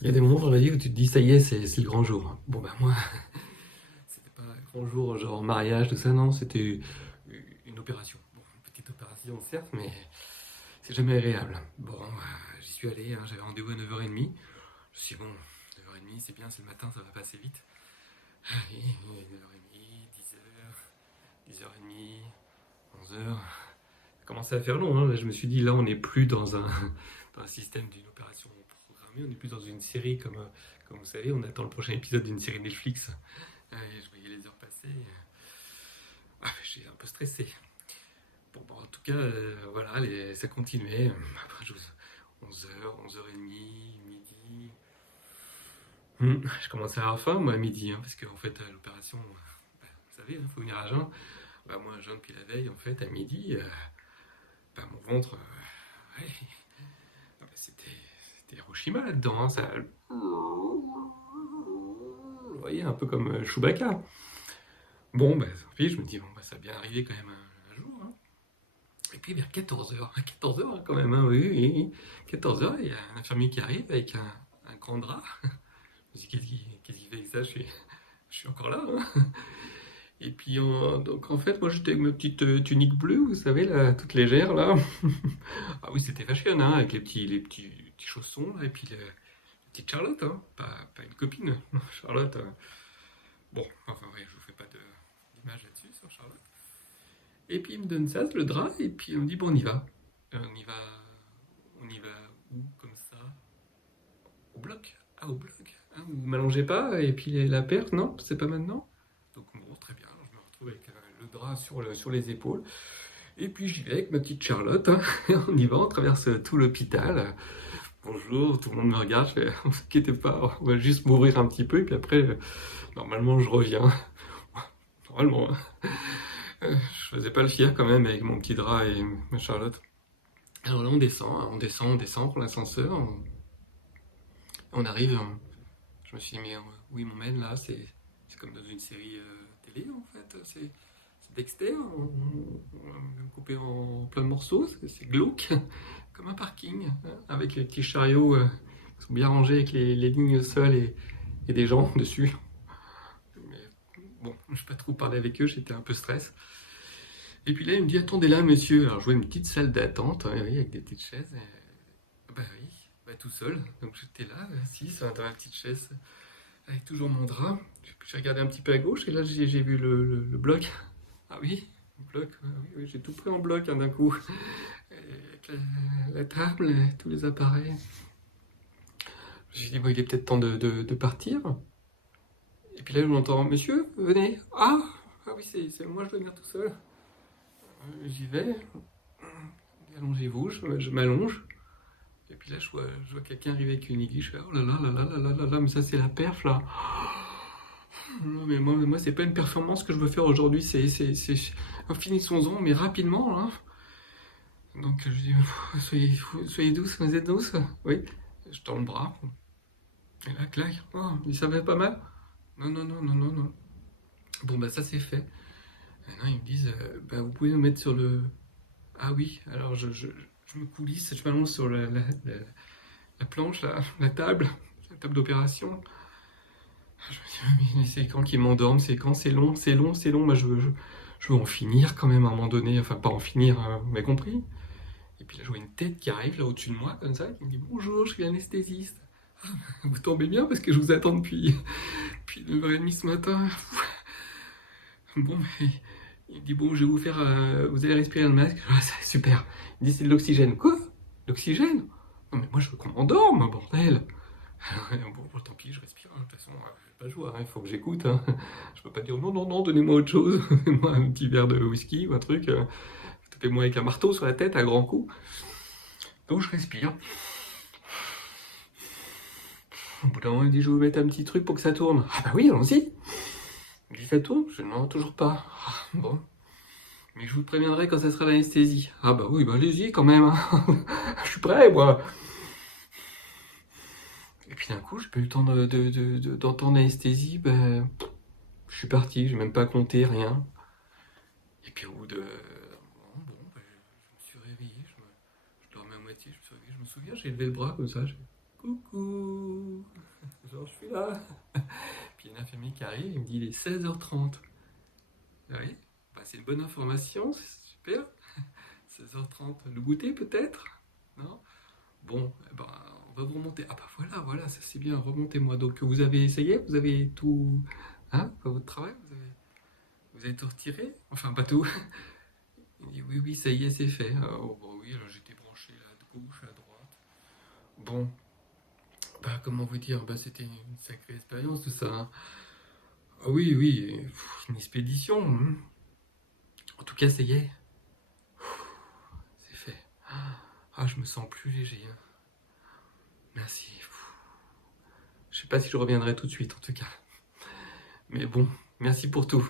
Il y a des moments dans la vie où tu te dis ça y est, c'est le grand jour. Bon ben moi, c'était pas un grand jour genre mariage, tout ça, non, c'était une opération. Bon, une petite opération certes, mais c'est jamais agréable. Bon, j'y suis allé, hein, j'avais rendez-vous à 9h30. Je me suis dit bon, 9h30 c'est bien, c'est le matin, ça va passer vite. Allez, 9h30, 10h, 10h30, 11h. Ça commençait à faire long, hein. Là, je me suis dit là on n'est plus dans un système d'une opération programmée, on est plus dans une série comme vous savez, on attend le prochain épisode d'une série Netflix. Je voyais les heures passer. J'étais un peu stressé. Bon, en tout cas, voilà, ça continuait. Après, 11h, 11h30, midi. Je commençais à avoir faim, moi, à midi, hein, parce qu'en fait, à l'opération, vous savez, il faut venir à jeun. Moi, à jeun depuis la veille, en fait, à midi, mon ventre, ouais, c'était Hiroshima là-dedans. Hein, ça, vous voyez, un peu comme Chewbacca. Bon, tant pis, je me dis, bon, ça va bien arriver quand même un jour. Hein. Et puis vers 14h, à 14h quand même, hein, oui, oui, oui. 14h, il y a un infirmier qui arrive avec un grand drap. Je me dis, qu'est-ce qu'il fait avec ça, je suis encore là. Hein. Et puis, donc en fait, moi j'étais avec ma petite tunique bleue, vous savez, là, toute légère, là. Ah oui, c'était fashion, hein, avec les petits chaussons, là, et puis la petite Charlotte, hein, pas une copine, Charlotte. Bon, enfin, ouais, je vous fais pas d'image là-dessus sur Charlotte. Et puis il me donne ça, le drap, et puis on me dit bon on y va. On y va où comme ça? Au bloc. Ah au bloc. Hein, vous m'allongez pas, et puis la perte, non, c'est pas maintenant. Donc bon, très bien, alors je me retrouve avec le drap sur les épaules. Et puis j'y vais avec ma petite Charlotte, hein, et on y va, on traverse tout l'hôpital. Bonjour, tout le monde me regarde, je fais, ne vous inquiétez pas, on va juste m'ouvrir un petit peu, et puis après, normalement je reviens. Normalement, hein. Je faisais pas le fier quand même avec mon petit drap et ma Charlotte. Alors là, on descend, hein, on descend pour l'ascenseur. On arrive. Je me suis dit, mais où ils m'emmènent là? C'est comme dans une série télé en fait. C'est Dexter. On va me couper en plein de morceaux. C'est glauque. Comme un parking. Hein, avec les petits chariots qui sont bien rangés avec les lignes au sol et des gens dessus. Mais bon, je ne vais pas trop parler avec eux, j'étais un peu stress. Et puis là, il me dit, attendez là, monsieur. Alors, je vois une petite salle d'attente, hein, oui, avec des petites chaises. Bah oui, tout seul. Donc j'étais là, assis dans la petite chaise, avec toujours mon drap. J'ai regardé un petit peu à gauche et là, j'ai vu le bloc. Ah oui, le bloc, oui, oui, j'ai tout pris en bloc hein, d'un coup. Avec la table, tous les appareils. Je me suis dit, bon, il est peut-être temps de partir. Et puis là, je m'entends, monsieur, venez. Ah oui, c'est moi, je dois venir tout seul. J'y vais. Allongez-vous, je m'allonge. Et puis là, je vois quelqu'un arriver avec une aiguille. Je fais, oh là là là là là là là là, mais ça, c'est la perf là. Non, mais moi c'est pas une performance que je veux faire aujourd'hui. Finissons-en, mais rapidement là. Donc je dis, soyez douce, vous êtes douce. Oui, je tends le bras. Et là, clac. Oh, ça fait pas mal. Non, non, non, non, non, non. Bon, ça c'est fait. Maintenant, ils me disent, vous pouvez nous mettre sur le. Ah oui, alors je me coulisse, je m'allonge sur la planche, la table d'opération. Je me dis, mais c'est quand qu'ils m'endorment, c'est quand c'est long, c'est long, c'est long. Moi, je veux en finir quand même à un moment donné. Enfin, pas en finir, vous m'avez compris. Et puis là, je vois une tête qui arrive là au-dessus de moi, comme ça, qui me dit bonjour, je suis l'anesthésiste. Vous tombez bien parce que je vous attends depuis 9h30 ce matin. Bon, mais il me dit bon, je vais vous faire. Vous allez respirer le masque. Ah, c'est super. Il me dit c'est de l'oxygène. Quoi? L'oxygène? Non, mais moi, je veux qu'on m'endorme, bordel. Bon, tant pis, je respire. Hein. De toute façon, je vais pas jouer, hein. Il faut que j'écoute. Hein. Je peux pas dire non, non, non, donnez-moi autre chose. Donnez-moi un petit verre de whisky ou un truc. Tapez-moi avec un marteau sur la tête à grands coups. Donc je respire. Au bout d'un moment, il dit je vais vous mettre un petit truc pour que ça tourne. Ah bah oui, allons-y. Il dit ça tourne? Je dis non, toujours pas. Bon. Mais je vous préviendrai quand ça sera l'anesthésie. Ah bah oui, allez-y quand même. Hein. Je suis prêt, moi. Et puis d'un coup, j'ai pas eu le temps d'entendre l'anesthésie. Je suis parti, j'ai même pas compté, rien. Et puis au bout de. Je me suis réveillé, je dormais à moitié, je me suis réveillé, je me souviens, j'ai levé le bras comme ça. Coucou. pas. Puis il y a un infirmier qui arrive, il me dit il est 16h30. Oui, bah, c'est une bonne information, c'est super. 16h30, le goûter peut-être? Non? Bon, eh ben, on va vous remonter. Ah bah voilà, voilà, ça c'est bien, remontez-moi. Donc vous avez essayé, vous avez tout, hein, pour votre travail, vous avez tout retiré? Enfin, pas tout. Il dit oui, oui, ça y est, c'est fait. Oh, bah oui, alors j'étais branché là, de gauche à droite. Bon, bah comment vous dire, bah c'était une sacrée expérience tout ça, hein. Ah oui, oui, une expédition, hein. En tout cas, ça y est, c'est fait. Ah, je me sens plus léger, hein. Merci. Je sais pas si je reviendrai tout de suite, en tout cas. Mais bon, merci pour tout.